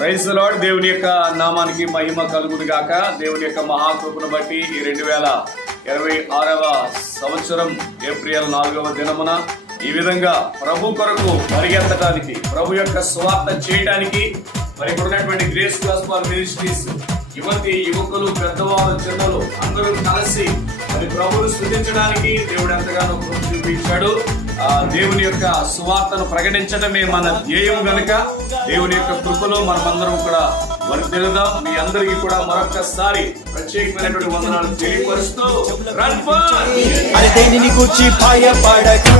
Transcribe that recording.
Praise the lord. దేవుని యొక్క నామానికి మహిమ కలుగును గాక. దేవుని యొక్క మహాకృపను బట్టి ఈ 2026వ సంవత్సరం ఏప్రిల్ 4వ దినమున ఈ విధంగా ప్రభు కొరకు పరిగెత్తడానికి, ప్రభు యొక్క సువార్త చేయడానికి మరి ఉన్నటువంటి గ్రేస్ గాస్పెల్ మినిస్ట్రీస్ యువతి యువకులు, పెద్దవారు, చిన్నలు అందరూ కలిసి మరి ప్రభువును స్తుతించడానికి దేవుడు ఎంతగానో కృప చూపించాడు. దేవుని యొక్క సువార్తను ప్రకటించడమే మన ధ్యేయం గనుక దేవుని యొక్క కృపలో మనమందరం కూడా వర్ధిల్లుదాం. మీ అందరికీ కూడా మరొక్కసారి ప్రత్యేకమైనటువంటి వందనాలు తెలియపరుస్తూ రన్ ఫర్ దేనిని గురించి భయపడకు